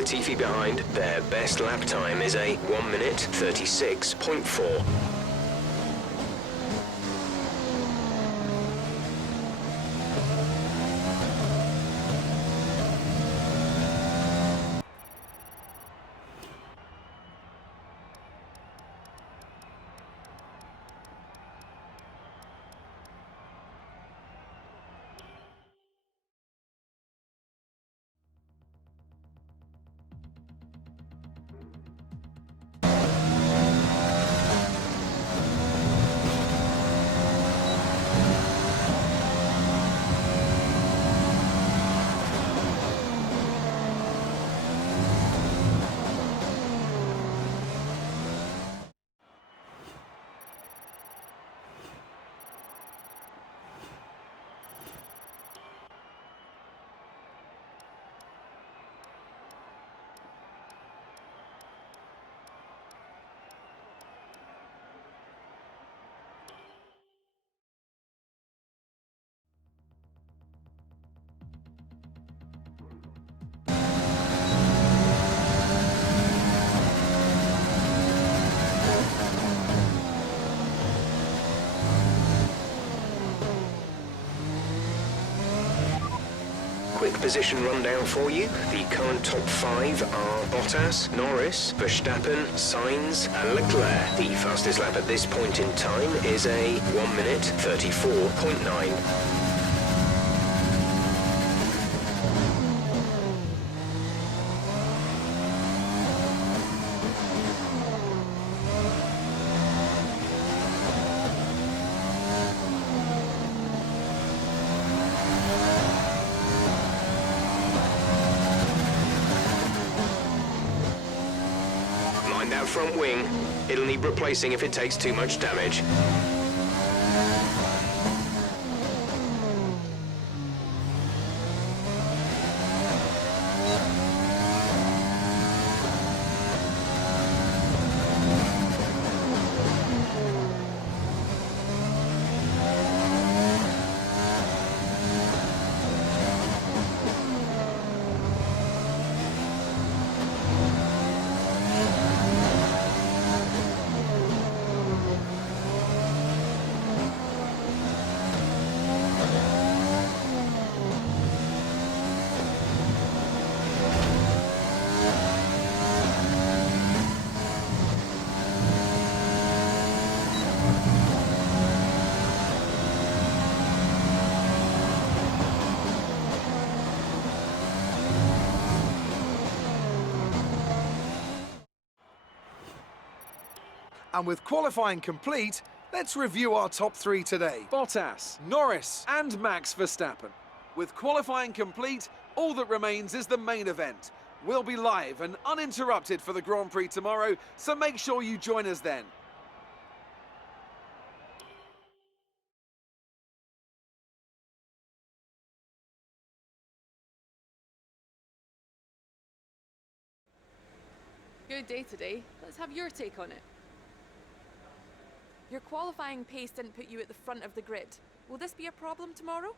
Latifi behind. Their best lap time is a 1 minute 36.4. Quick position rundown for you. The current top 5 are Bottas, Norris, Verstappen, Sainz and Leclerc. The fastest lap at this point in time is a 1 minute 34.9. That front wing, it'll need replacing if it takes too much damage. And with qualifying complete, let's review our top 3 today. Bottas, Norris and Max Verstappen. With qualifying complete, all that remains is the main event. We'll be live and uninterrupted for the Grand Prix tomorrow, so make sure you join us then. Good day today. Let's have your take on it. Your qualifying pace didn't put you at the front of the grid. Will this be a problem tomorrow?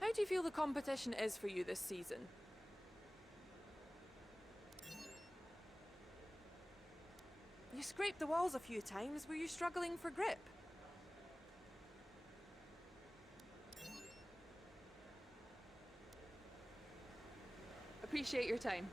How do you feel the competition is for you this season? You scraped the walls a few times. Were you struggling for grip? Appreciate your time.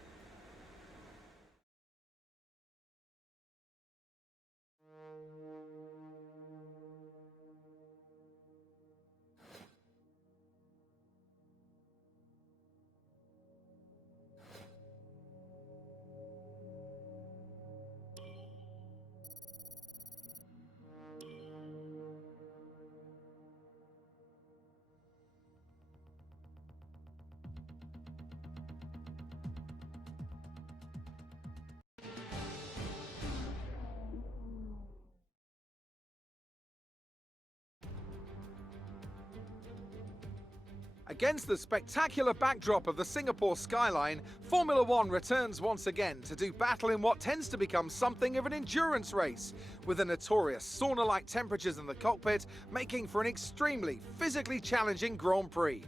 Against the spectacular backdrop of the Singapore skyline, Formula One returns once again to do battle in what tends to become something of an endurance race, with the notorious sauna-like temperatures in the cockpit making for an extremely physically challenging Grand Prix.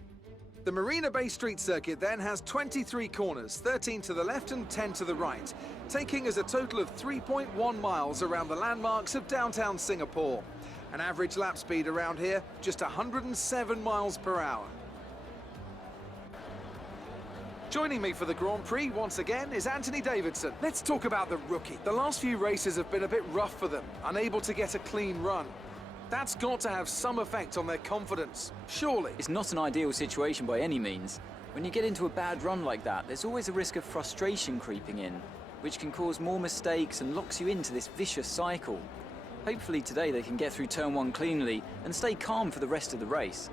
The Marina Bay Street Circuit then has 23 corners, 13 to the left and 10 to the right, taking us a total of 3.1 miles around the landmarks of downtown Singapore. An average lap speed around here, just 107 miles per hour. Joining me for the Grand Prix once again is Anthony Davidson. Let's talk about the rookie. The last few races have been a bit rough for them, unable to get a clean run. That's got to have some effect on their confidence, surely. It's not an ideal situation by any means. When you get into a bad run like that, there's always a risk of frustration creeping in, which can cause more mistakes and locks you into this vicious cycle. Hopefully today they can get through turn 1 cleanly and stay calm for the rest of the race.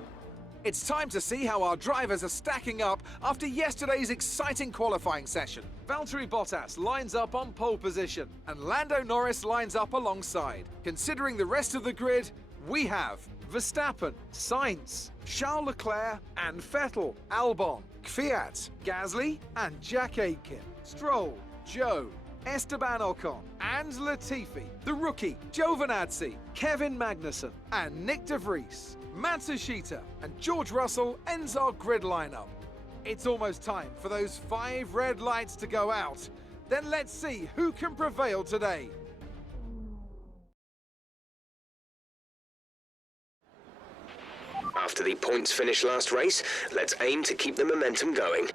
It's time to see how our drivers are stacking up after yesterday's exciting qualifying session. Valtteri Bottas lines up on pole position, and Lando Norris lines up alongside. Considering the rest of the grid, we have Verstappen, Sainz, Charles Leclerc and Vettel, Albon, Kvyat, Gasly and Jack Aitken, Stroll, Joe, Esteban Ocon and Latifi, the rookie, Giovinazzi, Kevin Magnussen and Nick de Vries. Matsushita and George Russell ends our grid lineup. It's almost time for those 5 red lights to go out. Then let's see who can prevail today. After the points finish last race, let's aim to keep the momentum going.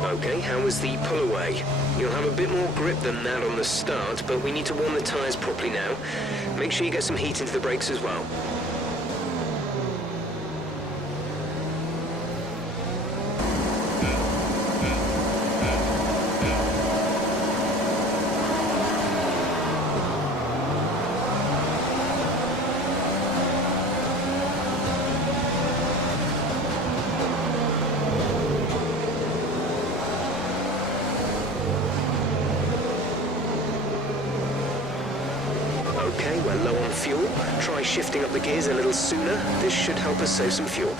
Okay, how was the pull away? You'll have a bit more grip than that on the start, but we need to warm the tyres properly now. Make sure you get some heat into the brakes as well. Okay, we're low on fuel. Try shifting up the gears a little sooner. This should help us save some fuel.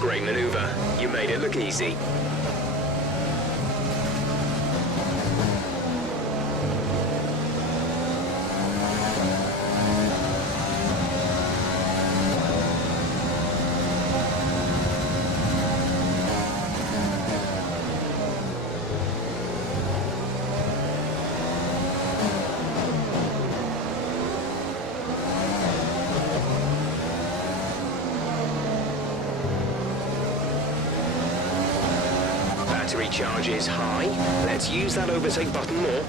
Great maneuver. You made it look easy. battery charge is high. Let's use that overtake button more.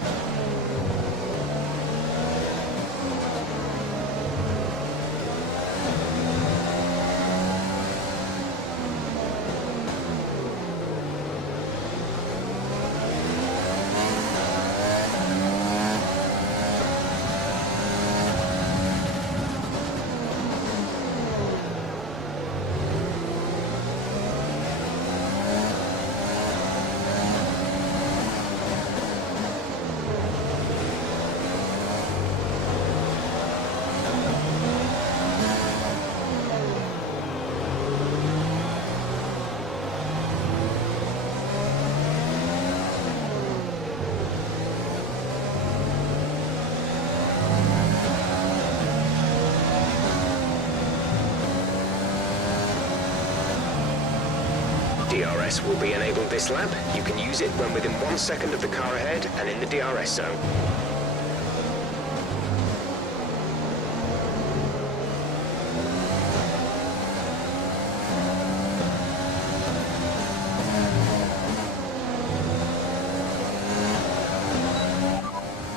DRS will be enabled this lap. You can use it when within 1 second of the car ahead and in the DRS zone.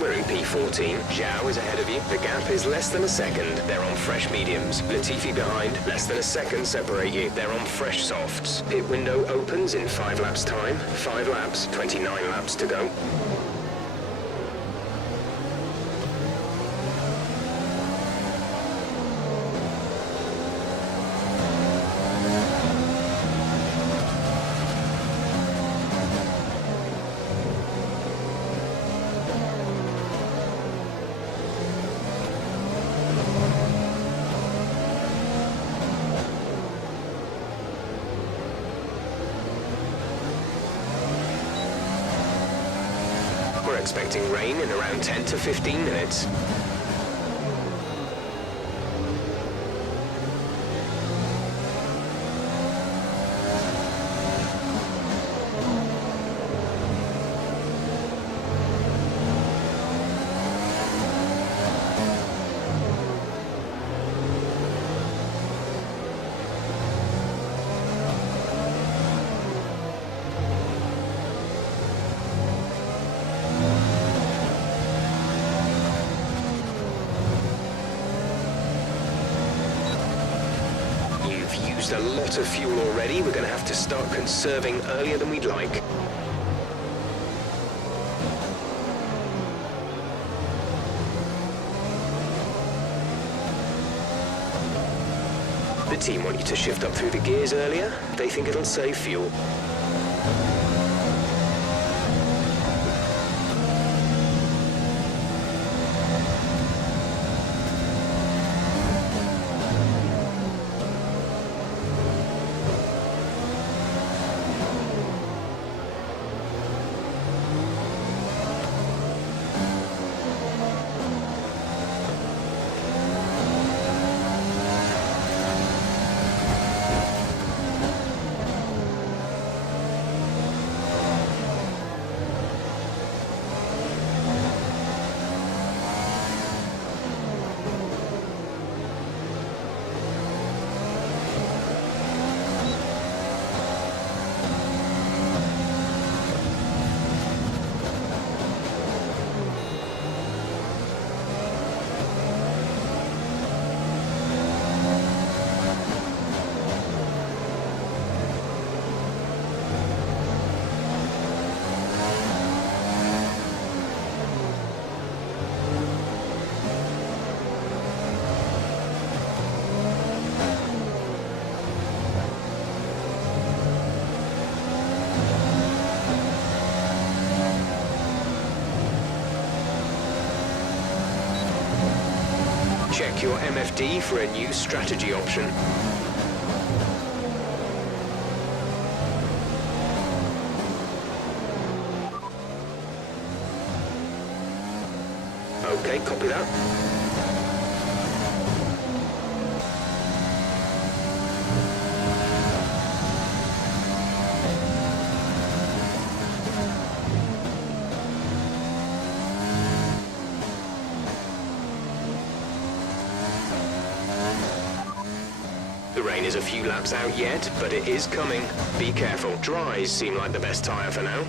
We're in P14. Zhao is ahead of you. The gap is less than a second. They're on fresh mediums. Latifi behind. Less than a second separate you. They're on fresh softs. Pit window opens in 5 laps time. 5 laps, 29 laps to go. We're expecting rain in around 10 to 15 minutes. A lot of fuel already. We're going to have to start conserving earlier than we'd like. The team want you to shift up through the gears earlier. They think it'll save fuel. Check your MFD for a new strategy option. Okay, copy that. The The rain is a few laps out yet, but it is coming. Be careful. Dries seem like the best tyre for now.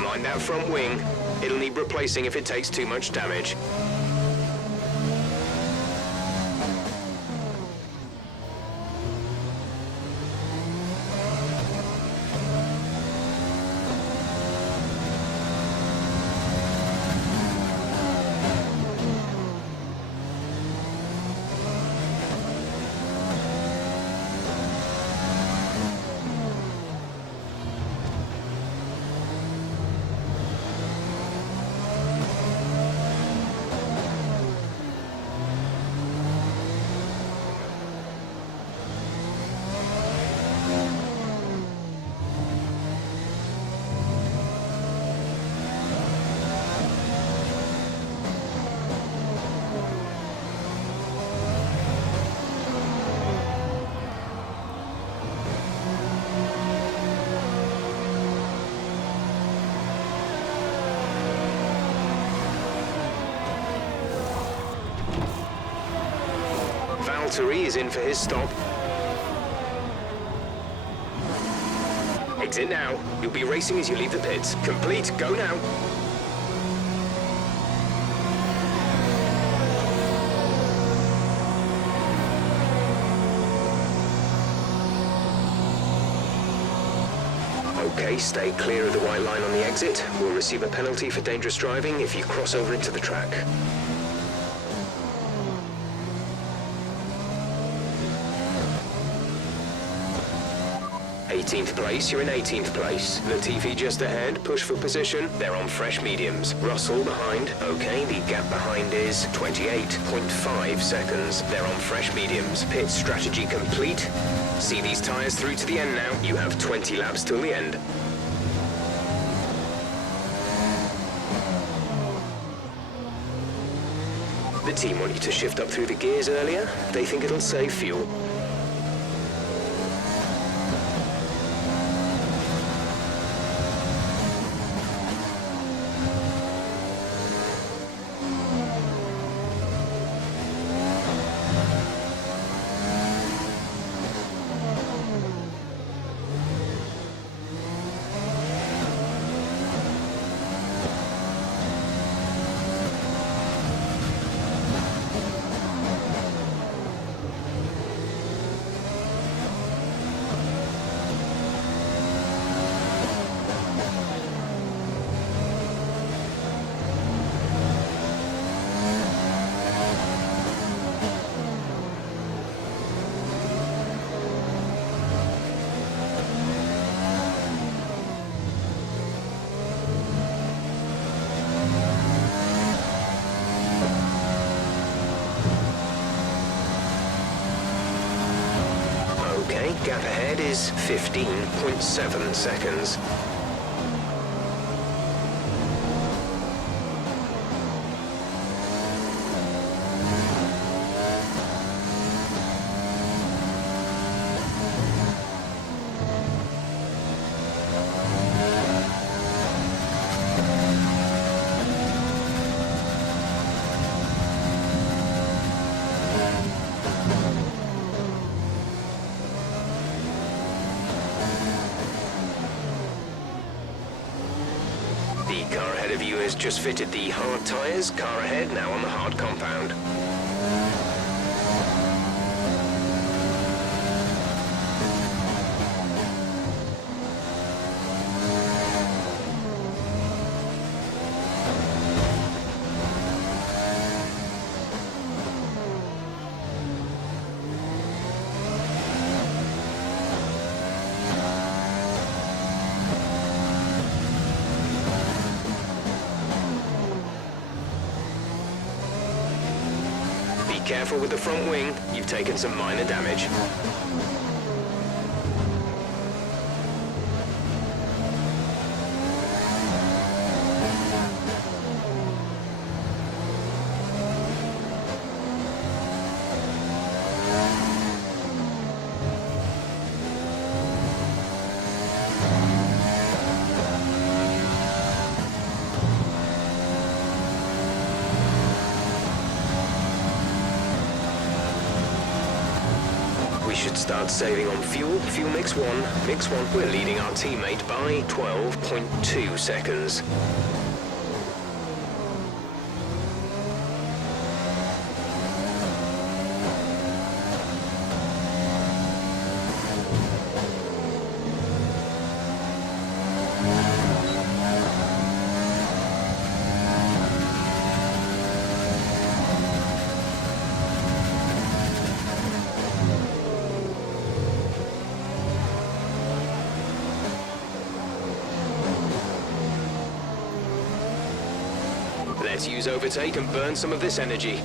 Mind that front wing. It'll need replacing if it takes too much damage. Valtteri is in for his stop. Exit now. You'll be racing as you leave the pits. Complete. Go now. Okay, stay clear of the white line on the exit. We'll receive a penalty for dangerous driving if you cross over into the track. 18th place, you're in 18th place. Latifi just ahead, push for position. They're on fresh mediums. Russell behind. Okay, the gap behind is 28.5 seconds. They're on fresh mediums. Pit strategy complete. See these tyres through to the end now. You have 20 laps till the end. The team want you to shift up through the gears earlier. They think it'll save fuel. Gap ahead is 15.7 seconds. The car ahead of you has just fitted the hard tyres. Car ahead now on the hard compound. Careful with the front wing, you've taken some minor damage. We should start saving on fuel. Fuel mix one. Mix one. We're leading our teammate by 12.2 seconds. Let's use overtake and burn some of this energy.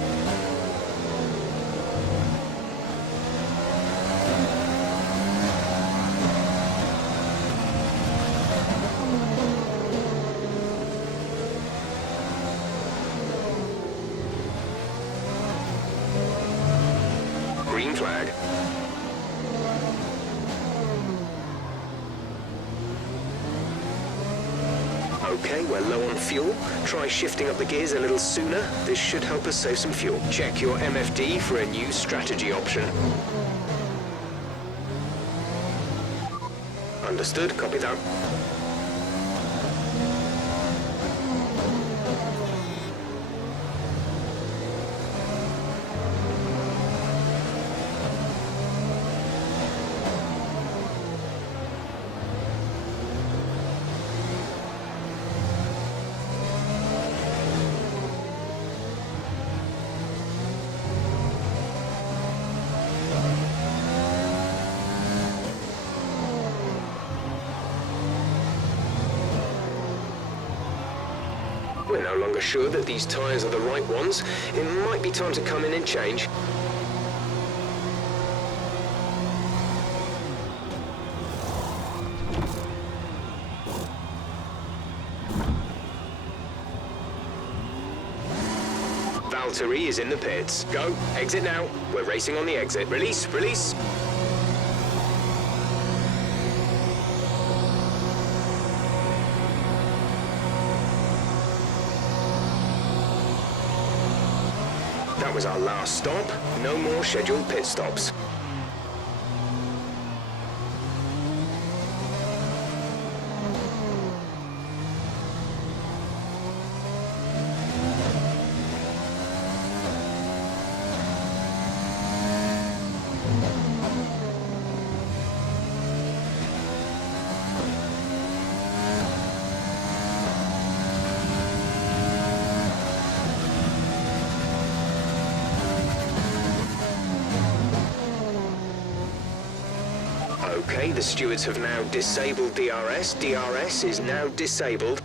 Green flag. Okay, we're low on fuel. Try shifting up the gears a little sooner. This should help us save some fuel. Check your MFD for a new strategy option. Understood, copy that. We're no longer sure that these tyres are the right ones. It might be time to come in and change. Valtteri is in the pits. Go, exit now. We're racing on the exit. Release, release. That was our last stop. No more scheduled pit stops. Okay, the stewards have now disabled DRS. DRS is now disabled.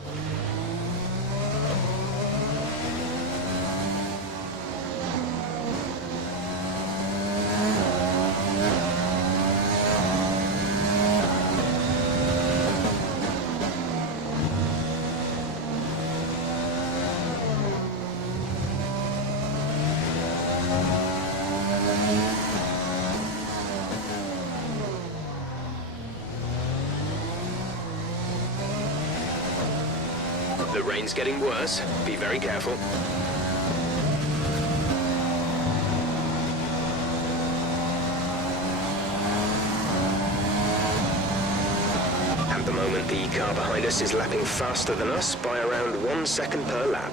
The rain's getting worse. Be very careful. At the moment, the car behind us is lapping faster than us by around 1 second per lap.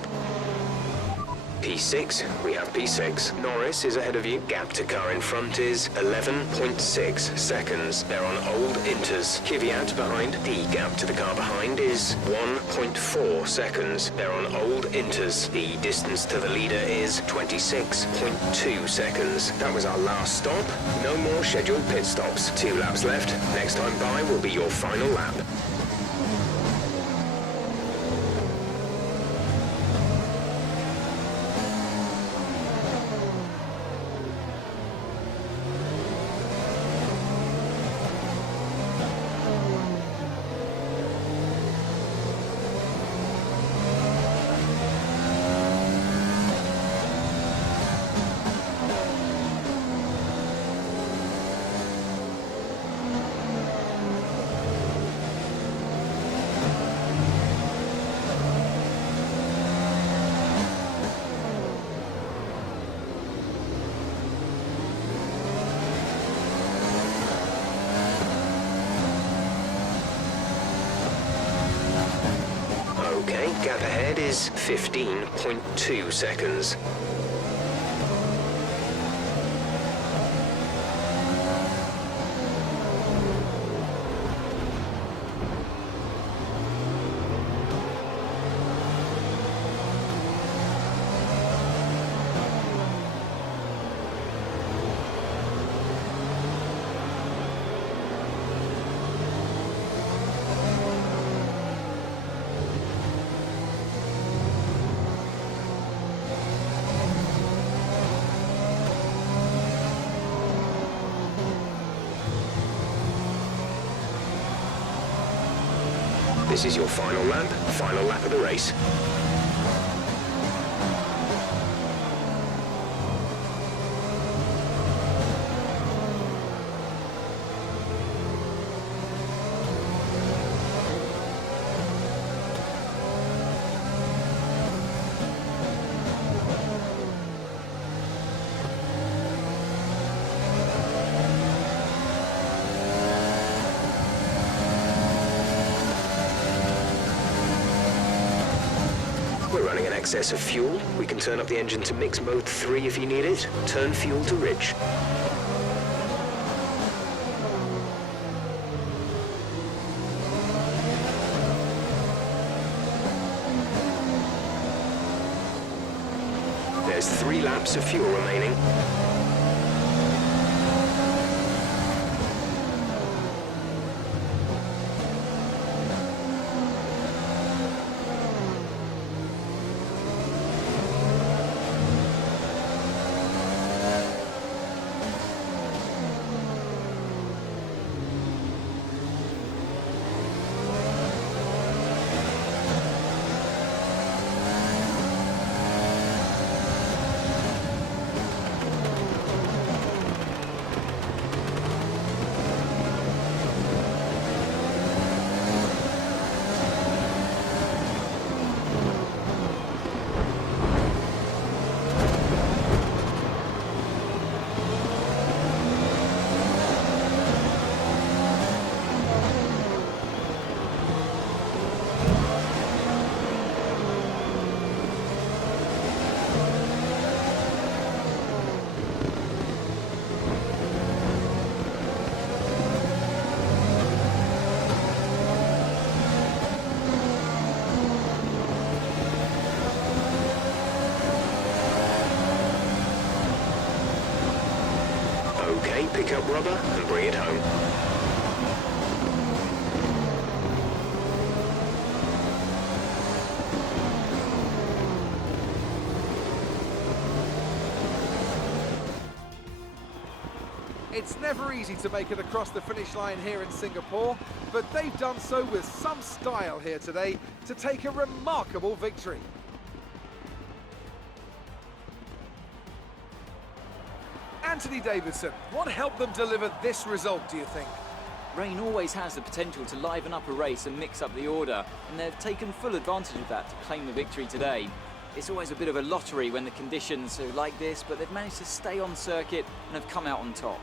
P6, we have P6. Norris is ahead of you. Gap to car in front is 11.6 seconds. They're on old inters. Kvyat behind. The gap to the car behind is 1.4 seconds. They're on old inters. The distance to the leader is 26.2 seconds. That was our last stop. No more scheduled pit stops. 2 laps left. Next time by will be your final lap. Gap ahead is 15.2 seconds. This is your final lap of the race. We're running an excess of fuel. We can turn up the engine to mix mode 3 if you need it. Turn fuel to rich. There's 3 laps of fuel remaining. Okay, pick up rubber and bring it home. It's never easy to make it across the finish line here in Singapore, but they've done so with some style here today to take a remarkable victory. Anthony Davidson, what helped them deliver this result, do you think? Rain always has the potential to liven up a race and mix up the order, and they've taken full advantage of that to claim the victory today. It's always a bit of a lottery when the conditions are like this, but they've managed to stay on circuit and have come out on top.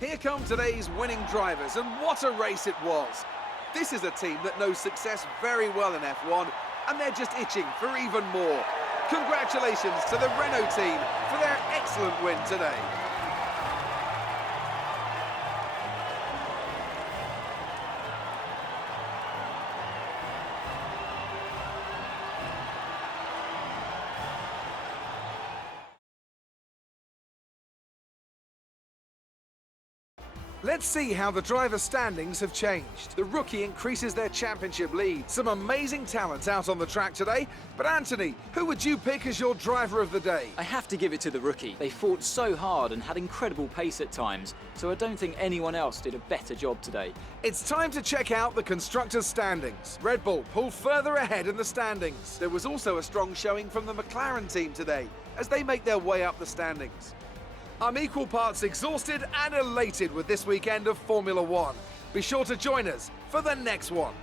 Here come today's winning drivers, and what a race it was. This is a team that knows success very well in F1, and they're just itching for even more. Congratulations to the Renault team for their excellent win today. Let's see how the driver standings have changed. The rookie increases their championship lead. Some amazing talent out on the track today. But Anthony, who would you pick as your driver of the day? I have to give it to the rookie. They fought so hard and had incredible pace at times, so I don't think anyone else did a better job today. It's time to check out the constructors' standings. Red Bull pulled further ahead in the standings. There was also a strong showing from the McLaren team today as they make their way up the standings. I'm equal parts exhausted and elated with this weekend of Formula One. Be sure to join us for the next one.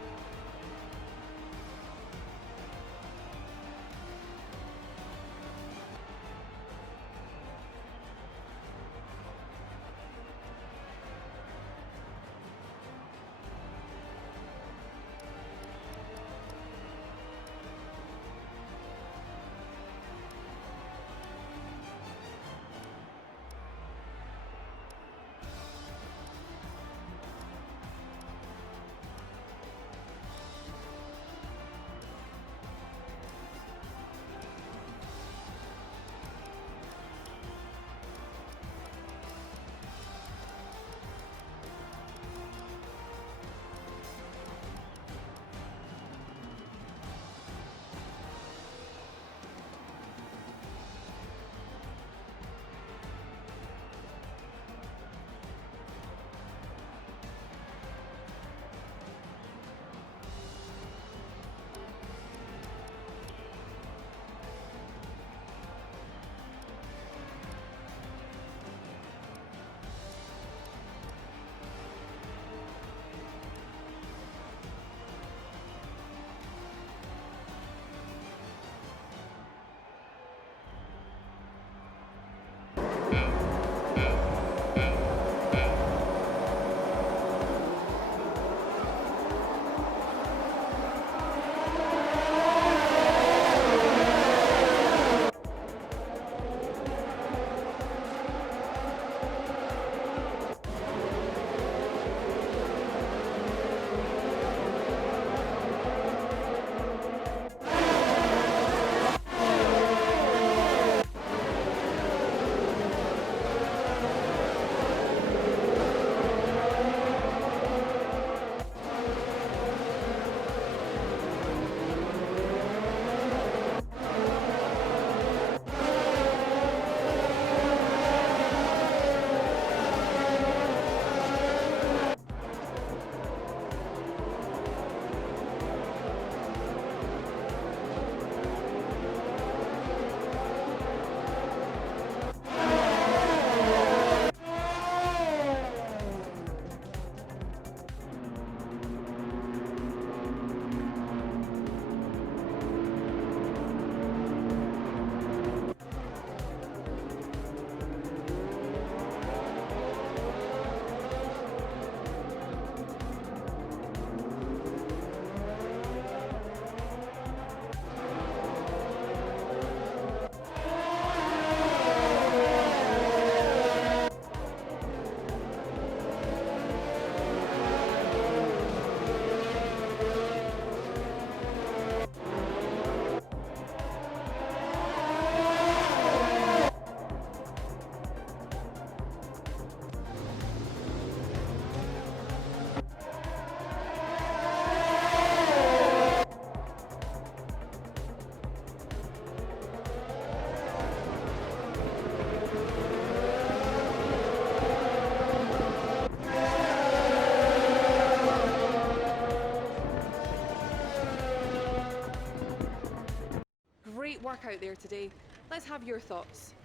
great work out there today. Let's have your thoughts.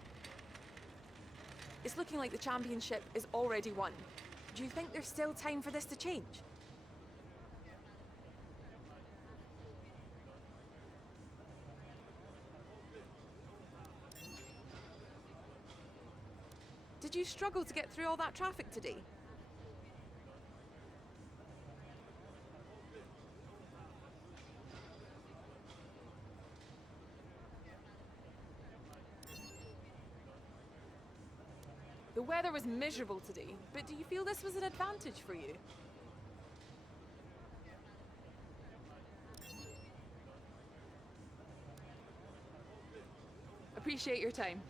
It's looking like the championship is already won. Do you think there's still time for this to change? Did you struggle to get through all that traffic today? The weather was miserable today, but do you feel this was an advantage for you? Appreciate your time.